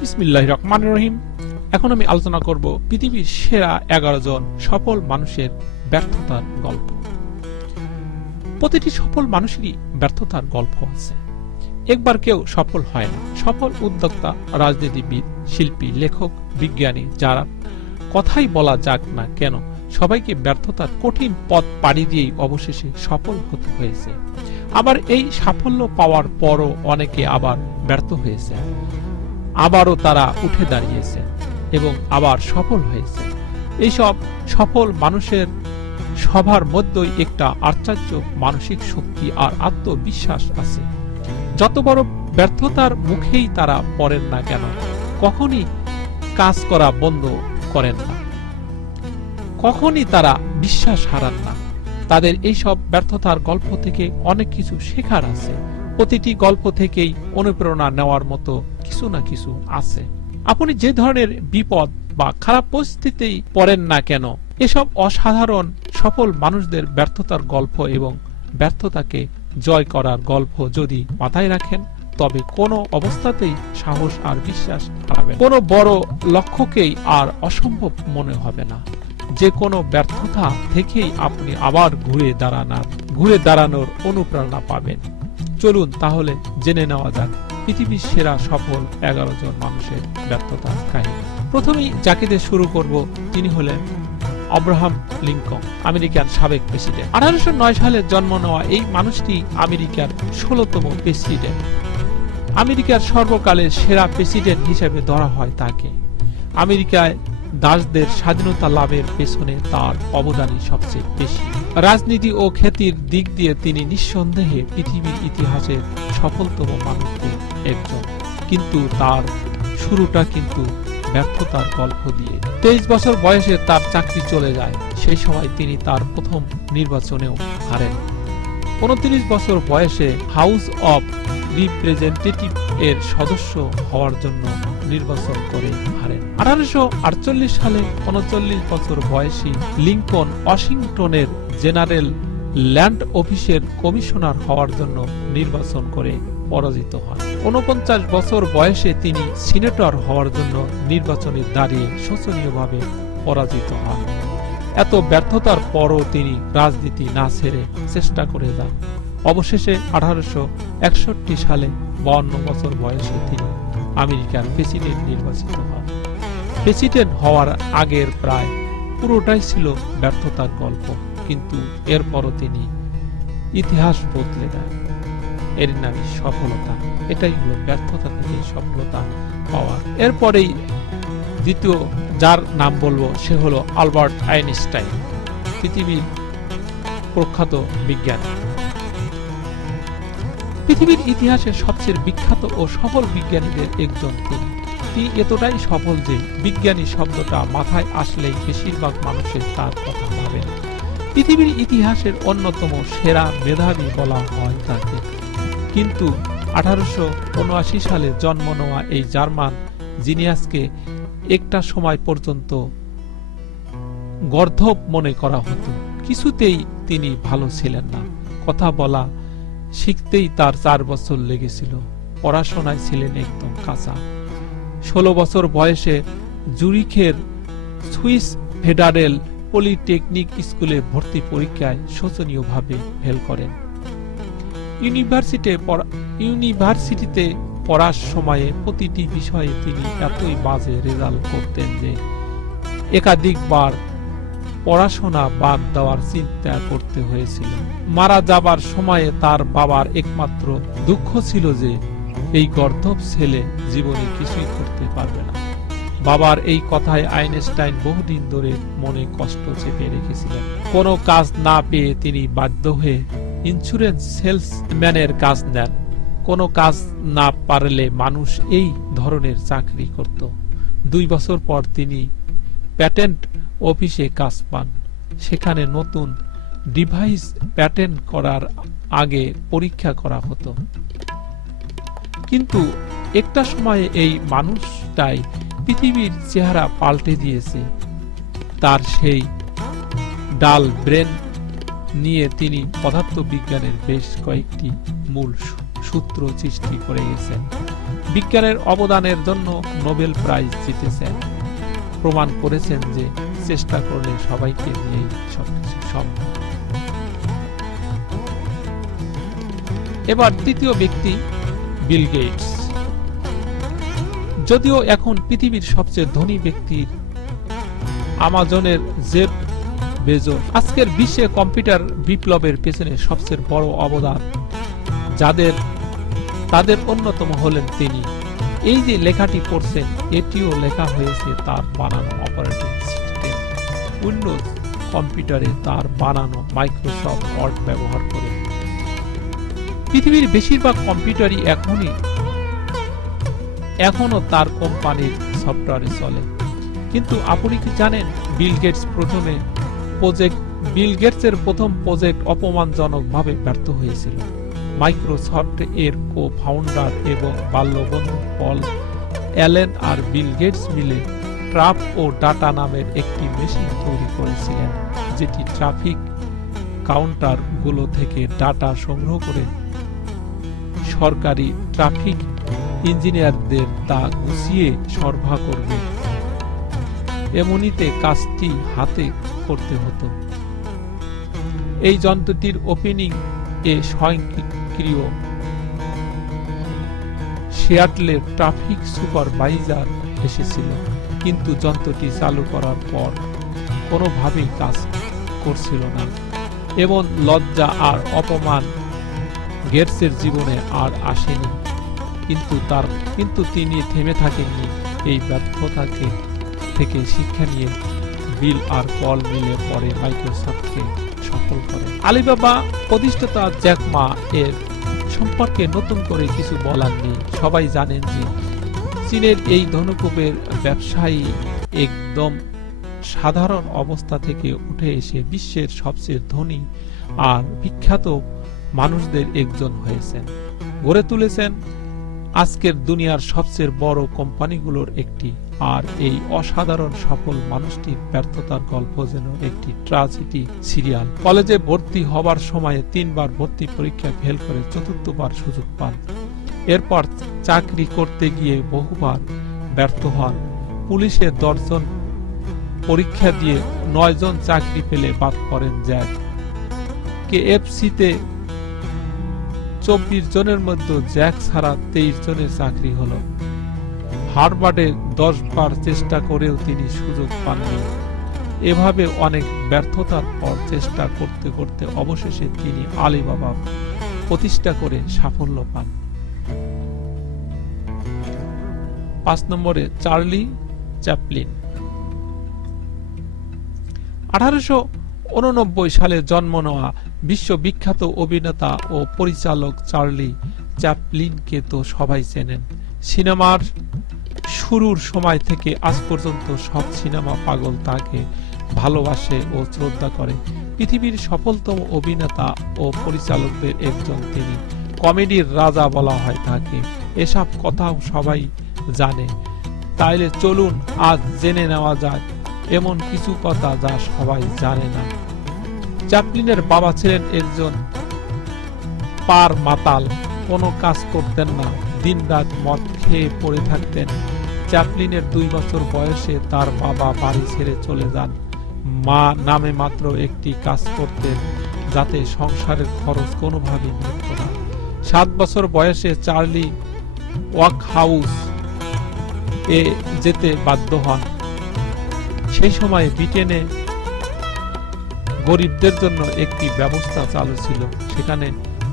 বিসমিল্লাহির রহমানির রহিম। এখন আমি আলোচনা করব পৃথিবীর সেরা 11 জন সফল মানুষের ব্যর্থতার গল্প। প্রতিটি সফল মানুষেরই ব্যর্থতার গল্প আছে। একবার কেউ সফল হয় না। সফল উদ্যোক্তা, রাজনীতিবিদ, শিল্পী, লেখক, বিজ্ঞানী, যারা কথাই বলা যাক না কেন, সবাইকে ব্যর্থতার কঠিন পথ পাড়ি দিয়েই অবশেষে সফল হতে হয়েছে। আবার এই সাফল্য পাওয়ার পরও অনেকে আবার ব্যর্থ হয়েছে, আবারও তারা উঠে দাঁড়িয়েছে এবং আবার সফল হয়েছে। এইসব সফল মানুষের সবার মধ্যেই একটা আশ্চর্য মানসিক শক্তি আর আত্মবিশ্বাস আছে। যত বড় ব্যর্থতার মুখেই তারা পড়েন না কেন, কখনই কাজ করা বন্ধ করেন না, কখনই তারা বিশ্বাস হারান না। তাদের এইসব ব্যর্থতার গল্প থেকে অনেক কিছু শেখার আছে। প্রতিটি গল্প থেকেই অনুপ্রেরণা নেওয়ার মতো কিছু না কিছু আছে। আপনি যে ধরনের বিপদ বা খারাপ পরিস্থিতিতেই পড়েন না কেন, এসব অসাধারণ সফল মানুষদের ব্যর্থতার গল্প এবং ব্যর্থতাকে জয় করার গল্প যদি মাথায় রাখেন, তবে কোনো অবস্থাতেই সাহস আর বিশ্বাস হারাবেন। কোনো বড় লক্ষ্যকেই আর অসম্ভব মনে হবে না। যে কোনো ব্যর্থতা থেকেই আপনি আবার ঘুরে দাঁড়ানোর অনুপ্রেরণা পাবেন। চলুন তাহলে জেনে নেওয়া যাক পৃথিবীর সেরা সফল 11 জন মানুষের ব্যর্থতার কাহিনী। প্রথমেই যাকে দিয়ে শুরু করব, তিনি হলেন আব্রাহাম লিঙ্কন, আমেরিকার সাবেক প্রেসিডেন্ট। 1809 সালে জন্ম নেওয়া এই মানুষটি আমেরিকার 16তম প্রেসিডেন্ট। আমেরিকার সর্বকালের সেরা প্রেসিডেন্ট হিসেবে ধরা হয় তাকে। আমেরিকায় দাসদের স্বাধীনতা লাভের পেছনে তার অবদানই সবচেয়ে বেশি। রাজনীতি ও খ্যাতির দিক দিয়ে তিনি নিঃসন্দেহে পৃথিবীর ইতিহাসের সফলতম মানুষদের একজন। কিন্তু তার শুরুটা কিন্তু ব্যর্থতার গল্প দিয়ে। 23 বছর বয়সে তার চাকরি চলে যায়। সেই সময় তিনি তার প্রথম নির্বাচনেও হারেন। 29 বছর বয়সে হাউস অব রিপ্রেজেন্টেটিভ এর সদস্য হওয়ার জন্য নির্বাচন করে হারেন। 1848 সালে 39 বছর বয়সী লিঙ্কন ওয়াশিংটনের জেনারেল ল্যান্ড অফিসের কমিশনার হওয়ার জন্য নির্বাচন করে পরাজিত হন। 49 বছর বয়সে তিনি সিনেটর হওয়ার জন্য নির্বাচনে দাঁড়িয়ে শোচনীয়ভাবে পরাজিত হন। এত ব্যর্থতার পরও তিনি রাজনীতি না ছেড়ে চেষ্টা করে যান। অবশেষে 1861 সালে 52 বছর বয়সে তিনি আমেরিকার প্রেসিডেন্ট নির্বাচিত হন। প্রেসিডেন্ট হওয়ার আগের প্রায় পুরোটাই ছিল ব্যর্থতার গল্প, কিন্তু এরপরও তিনি ইতিহাস বদলে দেন। এর নামই সফলতা। এটাই হলো ব্যর্থতা থেকে সফলতা পাওয়া। এরপরেই দ্বিতীয় যার নাম বলবো, সে হলো আলবার্ট আইনস্টাইন, পৃথিবীর প্রখ্যাত বিজ্ঞানী। পৃথিবীর ইতিহাসে সবচেয়ে বিখ্যাত ও সফল বিজ্ঞানীদের একজন তিনি। তিনি এতটাই সফল যে বিজ্ঞানী শব্দটা মাথায় আসলেই বেশিরভাগ মানুষের তার কথা ভাবেন। পৃথিবীর ইতিহাসের অন্যতম সেরা মেধাবী বলা হয় তাকে। কিন্তু 1879 সালে জন্ম নেওয়া এই জার্মান জিনিয়াসকে একটা সময় পর্যন্ত গর্ধব মনে করা হতো। কিছুতেই তিনি ভালো ছিলেন না। কথা বলা শিখতেই তার 4 বছর লেগেছিল। পড়াশোনায় ছিলেন একদম কাঁচা। 16 বছর বয়সে জুরিখের সুইস ফেডারেল পলিটেকনিক স্কুলে ভর্তি পরীক্ষায় শোচনীয়ভাবে ফেল করেন। ইউনিভার্সিটিতে পড়ার সময়ে প্রতিটি বিষয়ে তিনি এতই বাজে রেজাল্ট করতেন যে একাধিকবার পড়াশোনা বাদ দেওয়ার চিন্তা করতে হয়েছিল। মারা যাবার সময়ে তার বাবার একমাত্র দুঃখ ছিল যে এই গর্ধব ছেলে জীবনে কিছুই করতে পারবে না। বাবার এই কথায় আইনস্টাইন বহুদিন ধরে মনে কষ্ট চেপে রেখেছিলেন। কোনো কাজ না পেয়ে তিনি বাধ্য হয়ে ইন্স্যুরেন্স সেলসম্যানের কাজ নেন। কোনো কাজ না পারলে মানুষ এই ধরনের চাকরি করত। 2 বছর পর তিনি প্যাটেন্ট অফিসে কাজ পান। সেখানে নতুন ডিভাইস প্যাটেন্ট করার আগে পরীক্ষা করা হতো। কিন্তু একটা সময়ে এই মানুষটাই পৃথিবীর চেহারা পাল্টে দিয়েছে। তার সেই ডাল ব্রেন নিয়ে তিনি পদার্থবিজ্ঞানের বেশ কয়েকটি মূল সূত্র সৃষ্টি করে গেছেন। বিজ্ঞানের অবদানের জন্য নোবেল প্রাইজ জিতেছেন, প্রমাণ করেছেন যে চেষ্টা করলে সবাইকে নিয়েই সবকিছু সম্ভব। এবার তৃতীয় ব্যক্তি বিল গেটস। যদিও এখন পৃথিবীর সবচেয়ে ধনী ব্যক্তি আমাজনের জেফ বেজোস, আজকের বিশ্বে কম্পিউটার বিপ্লবের পেছনে সবচেয়ে বড় অবদান তাদের অন্যতম হলেন তিনি। এই যে লেখাটি পড়ছেন এটিও লেখা হয়েছে তার বানানো অপারেটিং সিস্টেম উইন্ডোজ কম্পিউটারে তার বানানো মাইক্রোসফট ওয়ার্ড ব্যবহার করে। পৃথিবীর বেশিরভাগ কম্পিউটারই এখনো তার কোম্পানির সফটওয়্যারে চলে। কিন্তু আপনি কি জানেন বিল গেটসের প্রথম প্রজেক্ট অপমানজনকভাবে ব্যর্থ হয়েছিল। মাইক্রোসফট এর কো-ফাউন্ডার এবং বাল্যবন্ধু পল অ্যালেন আর বিল গেটস মিলে ট্রাপ ও ডাটা নামের একটি মেশিন তৈরি করেছিলেন, যেটি ট্রাফিক কাউন্টার গুলো থেকে ডাটা সংগ্রহ করে সরকারি ট্রাফিক ইঞ্জিনিয়ারদের তা গুছিয়ে সরবরাহ করবে। এমনিতে কাজটি হাতে করতে হতো। এই যন্ত্রটির ওপেনিং এ স্বয়ংক্রিয় সিয়াটলের ট্রাফিক সুপারভাইজার এসেছিল, কিন্তু যন্ত্রটি চালু করার পর কোনোভাবেই কাজ করছিল না। এবং লজ্জা আর অপমান গেটসের জীবনে আর আসেনি, কিন্তু তিনি থেমে থাকেননি। এই ব্যর্থতা থেকে শিক্ষা নিয়ে বিল আর পল মিলে পরে মাইক্রোসফটকে সফল করে। আলিবাবা প্রতিষ্ঠাতা জ্যাক মা এর সম্পর্কে নতুন করে কিছু বলার নেই। সবাই জানেন যে চীনের এই ধনকুবের ব্যবসায়ী একদম সাধারণ অবস্থা থেকে উঠে এসে বিশ্বের সবচেয়ে ধনী আর বিখ্যাত মানুষদের একজন হয়েছেন, গড়ে তুলেছেন আজকের দুনিয়ার সবচেয়ে বড় কোম্পানিগুলোর একটি। আর এই অসাধারণ সফল মানুষটির ব্যর্থতার গল্প যেন একটি ট্র্যাজেডি সিরিয়াল। কলেজে ভর্তি হবার সময়ে 3 বার ভর্তি পরীক্ষা ফেল করে 4বার সুযোগ পান। এরপর চাকরি করতে গিয়ে বহুবার ব্যর্থ হন। পুলিশের 10 জন পরীক্ষা দিয়ে 9 জন চাকরি পেলে বাদ পড়েন জ্যাক। কেএফসিতে 24 জনের মধ্যে জ্যাক ছাড়া 23 জনের চাকরি হলো। হার্ভার্ডে 10 বার চেষ্টা করেও তিনি সুযোগ পাননি। এভাবে অনেক ব্যর্থতার পর চেষ্টা করতে করতে অবশেষে তিনি আলিবাবা প্রতিষ্ঠা করে সাফল্য পান। 5 নম্বরে চার্লি চ্যাপলিন। 1889 সালে জন্ম নেওয়া বিশ্ববিখ্যাত অভিনেতা ও পরিচালক চার্লি চ্যাপলিনকে তো সবাই চেনেন। সিনেমার শুরুর সময় থেকে আজ পর্যন্ত সব সিনেমা পাগল তাকে ভালোবাসে ও শ্রদ্ধা করে। পৃথিবীর সফলতম অভিনেতা ও পরিচালকদের একজন তিনি। কমেডির রাজা বলা হয় তাকে। এসব কথাও সবাই জানে। তাইলে চলুন আজ জেনে নেওয়া যায় এমন কিছু কথা যা সবাই জানে না। চ্যাপলিনের বাবা ছিলেন একজন পার মাতাল, কোনো কাজ করতেন না, দিনরাত মদ খেয়ে পড়ে থাকতেন। চ্যাপলিনের 2 বছর বয়সে তার বাবা বাড়ি ছেড়ে চলে যান। মা নামে মাত্র একটি কাজ করতেন যাতে সংসারের খরচ কোনোভাবেই মিটত না। 7 বছর বয়সে চার্লি ওয়ার্কহাউস এ যেতে বাধ্য হন। সেই সময় ব্রিটেনে গরিবদের জন্য একটি ব্যবস্থা চালু ছিল, সেখানে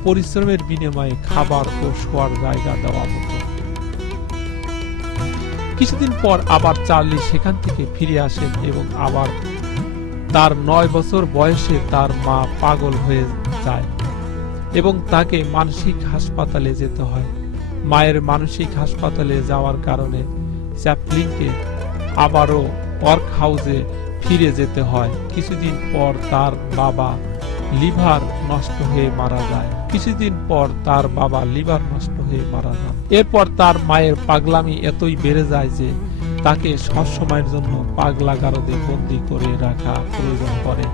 পরিশ্রমের বিনিময়ে খাবার ও শোয়ার জায়গা দেওয়া হতো। কিছুদিন পর আবার চার্লি সেখান থেকে ফিরে আসেন এবং আবার তার 9 বছর বয়সে তার মা পাগল হয়ে যায় এবং তাকে মানসিক হাসপাতালে যেতে হয়। মায়ের মানসিক হাসপাতালে যাওয়ার কারণে চ্যাপলিনকে আবারও ওয়ার্কহাউসে ফিরে যেতে হয়। কিছুদিন পর তার বাবা লিভার নষ্ট হয়ে মারা যায়। এরপর তার মায়ের পাগলামি এতই বেড়ে যায় যে তাকে সবসময়ের জন্য পাগলাগারদে বন্দী করে রাখা প্রয়োজন পড়ে।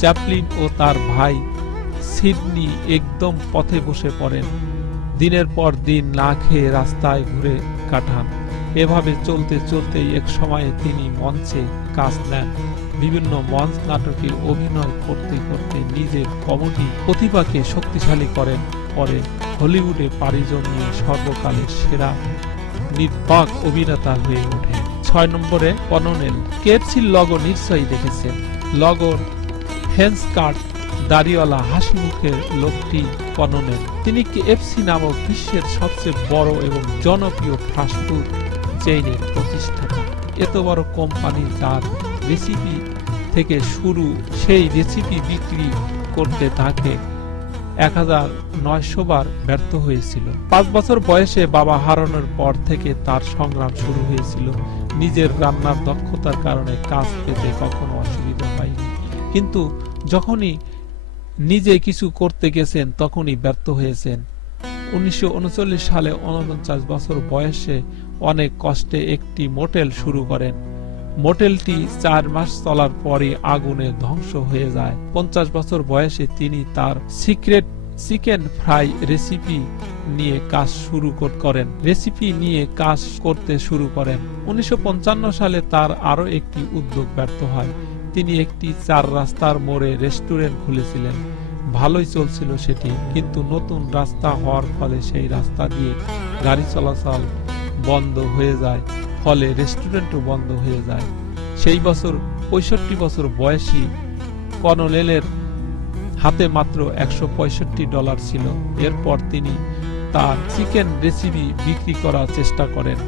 চ্যাপলিন ও তার ভাই সিডনি একদম পথে বসে পড়েন। দিনের পর দিন না খেয়ে রাস্তায় ঘুরে কাটান। এভাবে চলতে চলতে এক সময়ে তিনি মঞ্চে কাজ নেন। বিভিন্ন মঞ্চ নাটকে অভিনয় করতে করতে নিজের কমেডি প্রতিভাকে শক্তিশালী করেন। পরে হলিউডে পাড়ি জমিয়ে সর্বকালের সেরা নির্বাক অভিনেতা হয়ে ওঠেন। 6 নম্বরে কর্নেল। কেএফসির লোগো নিশ্চয়ই দেখেছেন। লোগোর ফেন্স কাট দাড়িওয়ালা হাসি মুখের লোকটি কর্নেল। তিনি কেএফসি নামক বিশ্বের সবচেয়ে বড় এবং জনপ্রিয় ফাস্টফুড চেইনের প্রতিষ্ঠাতা। এত বড় কোম্পানি যার রেসিপি থেকে শুরু, সেই রেসিপি বিক্রি করতে তাকে 1900 বার ব্যর্থ হয়েছিল। 5 বছর বয়সে বাবা হারানোর পর থেকে তার সংগ্রাম শুরু হয়েছিল। নিজের রান্নার দক্ষতার কারণে কাজ পেতে কখনো অসুবিধা হয়নি, কিন্তু যখনই নিজে কিছু করতে গেছেন তখনই ব্যর্থ হয়েছেন। 1939 সালে 49 বছর বয়সে অনেক কষ্টে একটি মোটেল শুরু করেন। মোটেলটি 4 মাস চলার পরই আগুনে ধ্বংস হয়ে যায়। 50 বছর বয়সে তিনি তার সিক্রেট চিকেন ফ্রাই রেসিপি নিয়ে কাজ করতে শুরু করেন। 1955 সালে তার আরো একটি উদ্যোগ ব্যর্থ হয়। তিনি একটি 4 রাস্তার মোড়ে রেস্টুরেন্ট খুলেছিলেন। ভালোই চলছিল সেটি, কিন্তু নতুন রাস্তা হওয়ার ফলে সেই রাস্তা দিয়ে গাড়ি চলাচল বন্ধ হয়ে যায়, ফলে রেস্টুরেন্টও বন্ধ হয়ে যায়। সেই বছর 65 বছর বয়সী কর্নেলের হাতে মাত্র $165 ছিল। এরপর তিনি তার চিকেন রেসিপি বিক্রি করার চেষ্টা করেন।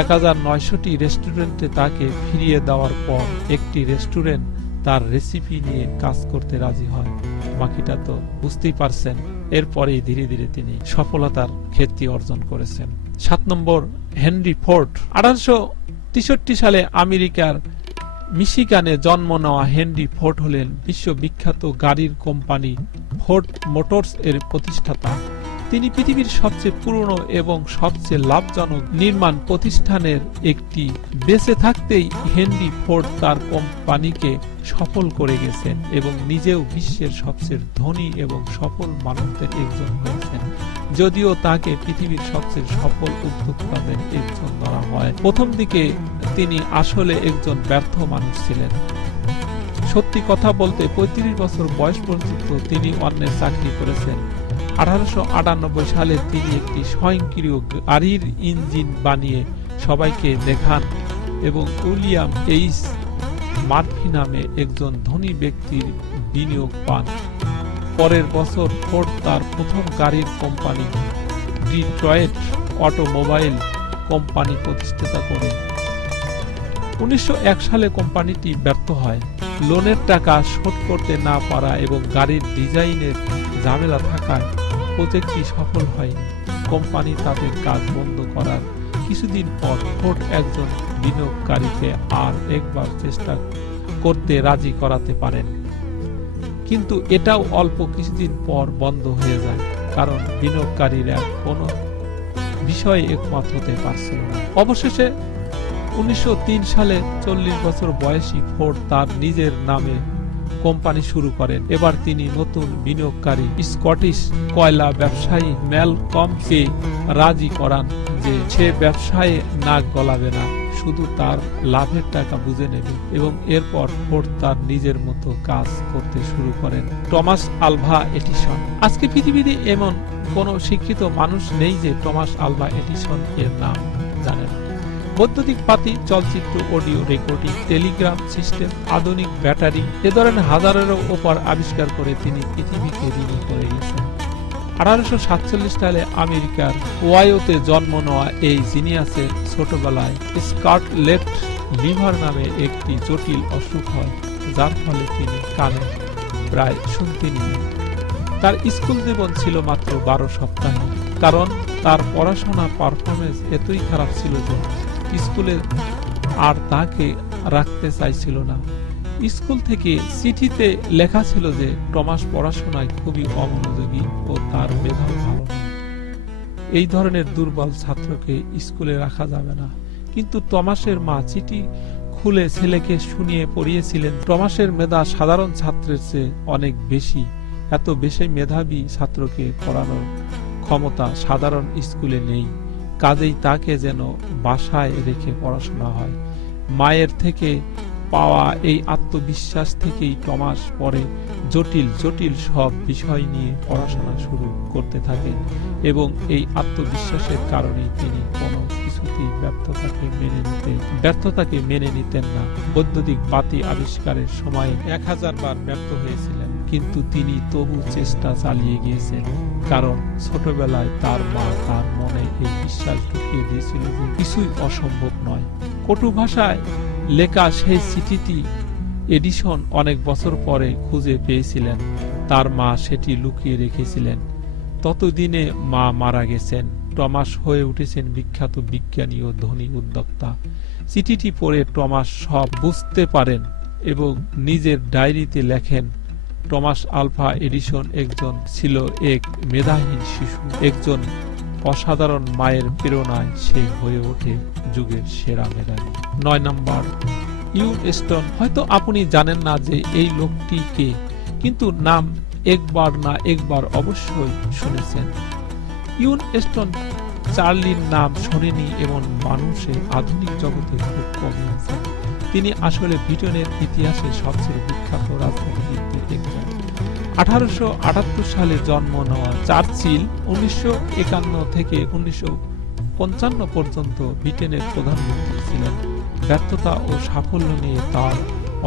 1900টি রেস্টুরেন্টে তাকে ফিরিয়ে দেওয়ার পর একটি রেস্টুরেন্ট তার রেসিপি নিয়ে কাজ করতে রাজি হয়। বাকিটা তো বুঝতেই পারছেন। এরপরেই ধীরে ধীরে তিনি সফলতার খ্যাতি অর্জন করেছেন। 7 নম্বর হেনরি ফোর্ড। 1863 সালে আমেরিকার মিশিগানে জন্ম নেওয়া হেনরি ফোর্ড হলেন বিশ্ববিখ্যাত গাড়ির কোম্পানি ফোর্ড মোটরস এর প্রতিষ্ঠাতা। তিনি পৃথিবীর সবচেয়ে পুরনো এবং সবচেয়ে লাভজনক নির্মাণ প্রতিষ্ঠানের একটি। বেঁচে থাকতেই হেনরি ফোর্ড তার কোম্পানিকে সফল করে গেছেন এবং নিজেও বিশ্বের সবচেয়ে ধনী এবং সফল মানুষদের একজন হয়েছেন। যদিও তাকে পৃথিবীর সবচেয়ে সফল উদ্যোক্তাদের একজন ধরা হয়, প্রথম দিকে তিনি আসলে একজন ব্যর্থ মানুষ ছিলেন। সত্যি কথা বলতে 35 বছর বয়স পর্যন্ত তিনি অন্যের চাকরি করেছেন। 1898 সালে তিনি একটি স্বয়ংক্রিয় গাড়ির ইঞ্জিন বানিয়ে সবাইকে দেখান এবং উইলিয়াম এইচ মার্ফি নামে একজন ধনী ব্যক্তির বিনিয়োগ পান। পরের বছর ফোর্ড তার প্রথম গাড়ির কোম্পানি ডিট্রয়েট অটোমোবাইল কোম্পানি প্রতিষ্ঠা করেন। 1901 সালে কোম্পানিটি ব্যর্থ হয়। লোনের টাকা শোধ করতে না পারা এবং গাড়ির ডিজাইনের ঝামেলা থাকায় প্রজেক্টটি সফল হয়নি। কোম্পানি তাদের কাজ বন্ধ করার কিছুদিন পর ফোর্ড একজন বিনিয়োগকারীকে আর একবার চেষ্টা করতে রাজি করাতে পারেন, কিন্তু এটাও অল্প কিছুদিন পর বন্ধ হয়ে যায়, কারণ বিনিয়োগকারীরা কোনো বিষয়ে একমত হতে পারছিল না। অবশেষে 1903 সালে 40 বছর বয়সী ফোর্ড তার নিজের নামে কোম্পানি শুরু করেন। এবার তিনি নতুন বিনিয়োগকারী স্কটিশ কয়লা ব্যবসায়ী ম্যালকমকে রাজি করান যে সে ব্যবসায়ে নাক গলাবে না, শুধু তার লাভের টাকা বুঝে নেবে, এবং এরপর ফোর্ড তার নিজের মতো কাজ করতে শুরু করেন। Thomas Alva Edison. আজকে পৃথিবীতে এমন কোনো শিক্ষিত মানুষ নেই যে টমাস আলভা এডিসন এর নাম জানে না। বৈদ্যুতিক বাতি, চলচ্চিত্র, অডিও রেকর্ডিং, টেলিগ্রাম সিস্টেম, আধুনিক ব্যাটারি, এ ধরনের হাজারেরও ওপর আবিষ্কার করে তিনি পৃথিবীকে ঋণী করে গেছেন। 1847 সালে আমেরিকার ওহাইওতে জন্ম নেওয়া এই জিনিয়াসের ছোটবেলায় স্কারলেট লিভার নামে একটি জটিল অসুখ হয়, যার ফলে তিনি কানে প্রায় শুনতেনই না। তার স্কুল জীবন ছিল মাত্র 12 সপ্তাহ, কারণ তার পড়াশোনা পারফরমেন্স এতই খারাপ ছিল যে স্কুলে আর তাকে রাখতে চাইছিল না। স্কুল থেকে চিঠিতে লেখা ছিল যে টমাস পড়াশোনায় খুবই অমনোযোগী ও তার মেধাও ভালো না। এই ধরনের দুর্বল ছাত্রকে স্কুলে রাখা যাবে না। কিন্তু টমাসের মা চিঠি খুলে ছেলেকে শুনিয়ে পড়িয়েছিলেন টমাসের মেধা সাধারণ ছাত্রের চেয়ে অনেক বেশি। এত বেশি মেধাবী ছাত্রকে পড়ানোর ক্ষমতা সাধারণ স্কুলে নেই। কাজেই তাকে যেন বাসায় রেখে পড়াশোনা হয়। মায়ের থেকে পাওয়া এই আত্মবিশ্বাস থেকেই টমাস পরে জটিল জটিল সব বিষয় নিয়ে পড়াশোনা শুরু করতে থাকেন এবং এই আত্মবিশ্বাসের কারণেই তিনি কোনো কিছুতেই ব্যর্থতাকে মেনে নিতেন না। বৈদ্যুতিক বাতি আবিষ্কারের সময় 1000 বার ব্যর্থ হয়েছিলেন, কিন্তু তিনি তবু চেষ্টা চালিয়ে গিয়েছেন, কারণ ছোটবেলায় তার মা তার মনে এই বিশ্বাস ঢুকিয়ে দিয়েছিল যে কিছুই অসম্ভব নয়। কটু ভাষায় লেখা সেই চিঠিটি এডিসন অনেক বছর পরে খুঁজে পেয়েছিলেন। তার মা সেটি লুকিয়ে রেখেছিলেন। ততদিনে মা মারা গেছেন। টমাস হয়ে উঠেছেন বিখ্যাত বিজ্ঞানী ও ধনী উদ্যোক্তা। চিঠিটি পড়ে টমাস সব বুঝতে পারেন এবং নিজের ডায়েরিতে লেখেন, টমাস আলভা এডিসন ছিল এক মেধাহীন শিশু। একজন অসাধারণ মায়ের প্রেরণায় সে হয়ে ওঠে যুগের সেরা মেধাবী। 9 নম্বর, ইউন স্টোন। হয়তো আপনি জানেন না যে এই লোকটি কে, কিন্তু নাম একবার না একবার অবশ্যই শুনেছেন। ইউন স্টোন চার্লির নাম শোনেনি এমন মানুষের আধুনিক জগতে খুব কমই আছে। তিনি আসলে ব্রিটেনের ইতিহাসে সবচেয়ে বিখ্যাত রাজনীতিবিদদের একজন। 1878 সালে জন্ম নেওয়া চার্চিল 1951 থেকে 1955 পর্যন্ত ব্রিটেনের প্রধানমন্ত্রী ছিলেন। ব্যর্থতা ও সাফল্য নিয়ে তার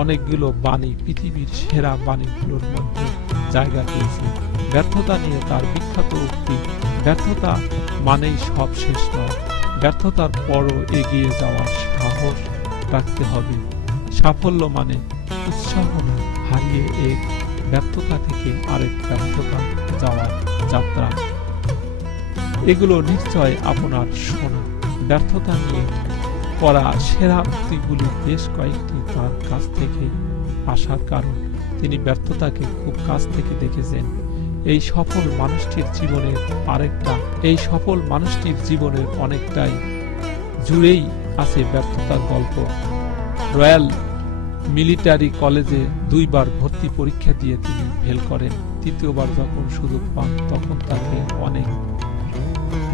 অনেকগুলো বাণী পৃথিবীর সেরা বাণীগুলোর মধ্যে জায়গা পেয়েছে। ব্যর্থতা নিয়ে তার বিখ্যাত উক্তি, ব্যর্থতা মানেই সব শেষ নয়, ব্যর্থতার পরও এগিয়ে যাওয়ার সাহস রাখতে হবে। সাফল্য মানে উৎসাহ হারিয়ে এক ব্যর্থতা থেকে আরেক ব্যর্থতা যাওয়ার যাত্রা। এগুলো নিশ্চয় আপনার শোনা। ব্যর্থতা নিয়ে করা সেরা উক্তিগুলি বেশ কয়েকটি তার কাছ থেকে আসার কারণ তিনি ব্যর্থতাকে খুব কাছ থেকে দেখেছেন। এই সফল মানুষটির জীবনের অনেকটাই জুড়েই আছে ব্যর্থতার গল্প। রয়্যাল মিলিটারি কলেজে 2 বার ভর্তি পরীক্ষা দিয়ে তিনি ফেল করেন। 3য়বার যখন সুযোগ পান তখন তাকে অনেক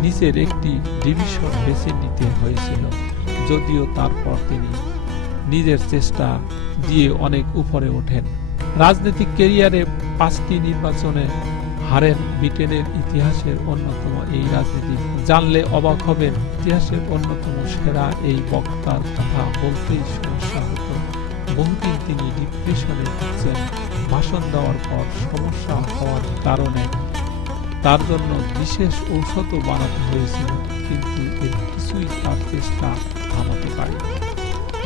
নিচের একটি ডিভিশন বেছে নিতে হয়েছিল, যদিও তারপর তিনি নিজের চেষ্টা দিয়ে অনেক উপরে ওঠেন। রাজনৈতিক ক্যারিয়ারে 5টি নির্বাচনে হারেন ব্রিটেনের ইতিহাসের অন্যতম এই রাজনীতিক। জানলে অবাক হবেন, ইতিহাসের অন্যতম সেরা এই বক্তার কথা বলতেই সমস্যা হতো। বহুদিন তিনি ডিপ্রেশনে ভুগছেন। ভাষণ দেওয়ার পর সমস্যা হওয়ার কারণে তার জন্য বিশেষ ঔষধও বানাতে হয়েছিল, কিন্তু এর কিছুই তার চেষ্টা থামাতে পারেনি।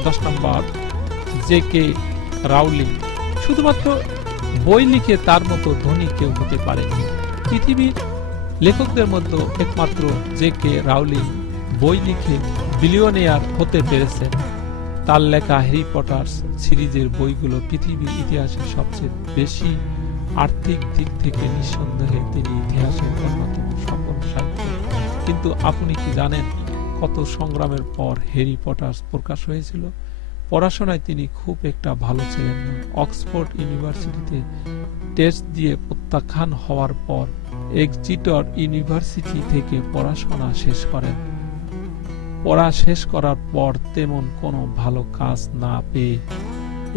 10 নম্বর, জে.কে. রাউলিং। শুধুমাত্র বই লিখে তার মতো ধনী কেউ হতে পারেনি। পৃথিবীর লেখকদের মধ্যে একমাত্র জে.কে. রাউলিং বই লিখে বিলিয়নিয়ার হতে পেরেছেন। তার লেখা হ্যারি পটার সিরিজের বইগুলো পৃথিবীর ইতিহাসে সবচেয়ে বেশি। আর্থিক দিক থেকে নিঃসন্দেহে তিনি ইতিহাসের অন্যতম সফল সাহিত্যিক। কিন্তু আপনি কি জানেন কত সংগ্রামের পর হ্যারি পটার প্রকাশ হয়েছিল? পড়াশোনায় তিনি খুব একটা ভালো ছিলেন না। অক্সফোর্ড ইউনিভার্সিটিতে টেস্ট দিয়ে প্রত্যাখ্যান হওয়ার পর এক্সিটার ইউনিভার্সিটি থেকে পড়াশোনা শেষ করেন। পড়া শেষ করার পর তেমন কোনো ভালো কাজ না পেয়ে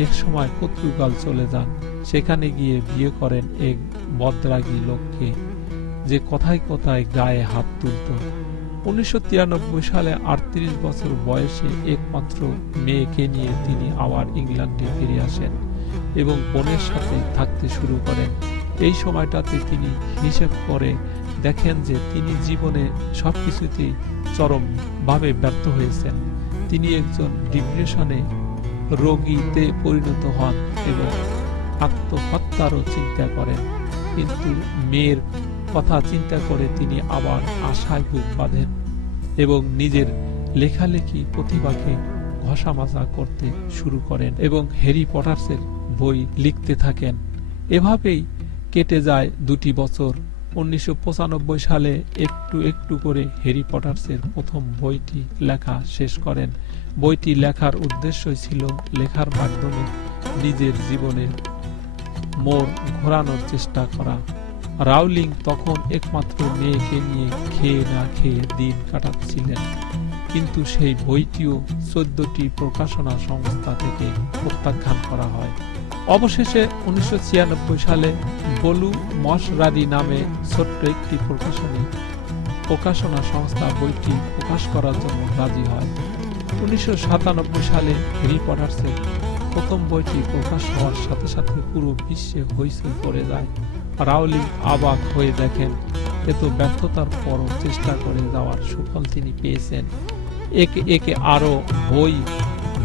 এক সময় পর্তুগাল চলে যান। সেখানে গিয়ে বিয়ে করেন এক বদরাগী লোককে, যে কথায় কথায় গায়ে হাত তুলত। 1993 সালে 38 বছর বয়সে একমাত্র মেয়েকে নিয়ে তিনি আবার ইংল্যান্ডে ফিরে আসেন এবং বোনের সাথে থাকতে শুরু করেন। এই সময়টাতে তিনি হিসেব করে দেখেন যে তিনি জীবনে সবকিছুতেই চরমভাবে ব্যর্থ হয়েছেন। তিনি একজন ডিপ্রেশনে রোগীতে পরিণত হন এবং আত্মহত্যারও চিন্তা করেন। কিন্তু মেয়ের কথা চিন্তা করে তিনি আবার আশায় বুক বাঁধেন এবং নিজের লেখালেখি প্রতিভাকে ঘষামাজা করতে শুরু করেন এবং হ্যারি পটার্সের বই লিখতে থাকেন। এভাবেই কেটে যায় 2টি বছর। 1995 সালে একটু একটু করে হ্যারি পটার্সের প্রথম বইটি লেখা শেষ করেন। বইটি লেখার উদ্দেশ্য ছিল লেখার মাধ্যমে নিজের জীবনের মোড় ঘোরানোর চেষ্টা করা। রাউলিং তখন একমাত্র মেয়েকে নিয়ে খেয়ে না খেয়ে দিন কাটাচ্ছিলেন, কিন্তু সেই বইটিও 14টি প্রকাশনা সংস্থা থেকে প্রত্যাখ্যান করা হয়। অবশেষে 1996 সালে বলু মশরারি নামে ছোট্ট একটি প্রকাশনা সংস্থা বইটি প্রকাশ করার জন্য রাজি হয়। 1997 সালে হ্যারি পটার্সের প্রথম বইটি প্রকাশ হওয়ার সাথে সাথে পুরো বিশ্বে হইচই পড়ে যায়। রাউলিং অবাক হয়ে দেখেন এত ব্যর্থতার পরও চেষ্টা করে যাওয়ার সুফল তিনি পেয়েছেন। একে একে আরো বই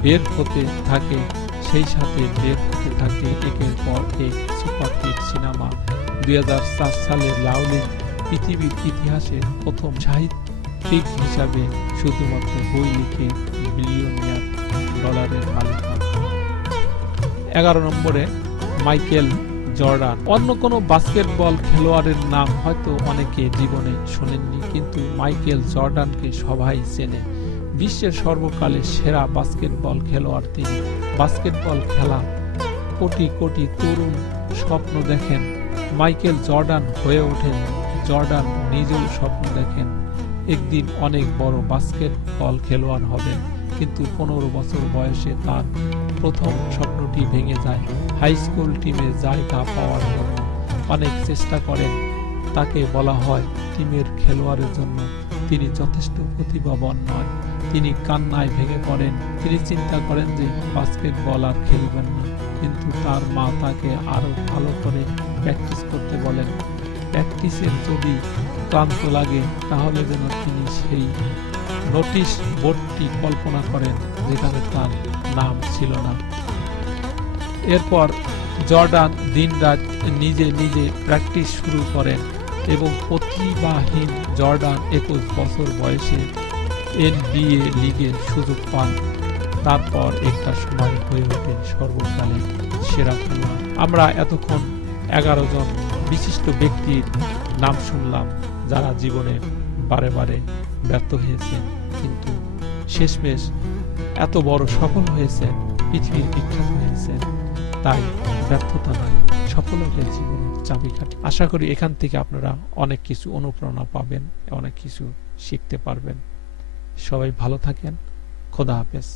বের হতে থাকে, সেই সাথে বের হতে থাকে একের পর এক সুপারহিট সিনেমা। 2004 সালে রাউলিং পৃথিবীর ইতিহাসে প্রথম সাহিত্যিক হিসাবে শুধুমাত্র বই লিখে বিলিয়নিয়ার ডলারের মালিক হন। 11 নম্বরে মাইকেল জর্ডান। অন্য কোনো বাস্কেটবল খেলোয়াড়ের নাম হয়তো অনেকে জীবনে শোনেননি, কিন্তু মাইকেল জর্ডানকে সবাই চেনে। বিশ্বের সর্বকালের সেরা বাস্কেটবল খেলোয়াড় তিনি। বাস্কেটবল খেলা কোটি কোটি তরুণ স্বপ্ন দেখেন, মাইকেল জর্ডান হয়ে ওঠেন। জর্ডান নিজেও স্বপ্ন দেখেন একদিন অনেক বড় বাস্কেটবল খেলোয়াড় হবেন, কিন্তু 15 বছর বয়সে তার প্রথম স্বপ্নটি ভেঙে যায়। হাই স্কুল টিমে জায়গা পাওয়ার জন্য অনেক চেষ্টা করেন, তাকে বলা হয় টিমের খেলোয়াড়ের জন্য তিনি যথেষ্ট প্রতিভাবান নন। তিনি কান্নায় ভেঙে পড়েন। তিনি চিন্তা করেন যে বাস্কেটবল আর খেলবেন না, কিন্তু তার মা তাকে আরো ভালো করে প্র্যাকটিস করতে বলেন। প্র্যাকটিসের যদি ক্লান্ত লাগে তাহলে যেন তিনি সেই নোটিশ বোর্ডটি কল্পনা করেন যেখানে তার নাম ছিল না। এরপর জর্ডান দিনরাত নিজে নিজে প্র্যাকটিস শুরু করেন এবং প্রতিভাহীন জর্ডান 21 বছর বয়সে NBA লিগের সুযোগ পান। তারপর একটা সময় হয়ে ওঠে সর্বকালের সেরা খেলোয়াড়। আমরা এতক্ষণ 11 জন বিশিষ্ট ব্যক্তির নাম শুনলাম যারা জীবনে বারে বারে ব্যর্থ হয়েছেন, কিন্তু শেষমেশ এত বড় সফল হয়েছেন, পৃথিবীর বিখ্যাত হয়েছেন। তাই ব্যর্থতা নয়, সফলতার জীবনের চাবিকাঠি। আশা করি এখান থেকে আপনারা অনেক কিছু অনুপ্রেরণা পাবেন, অনেক কিছু শিখতে পারবেন। সবাই ভালো থাকেন। খোদা হাফেজ।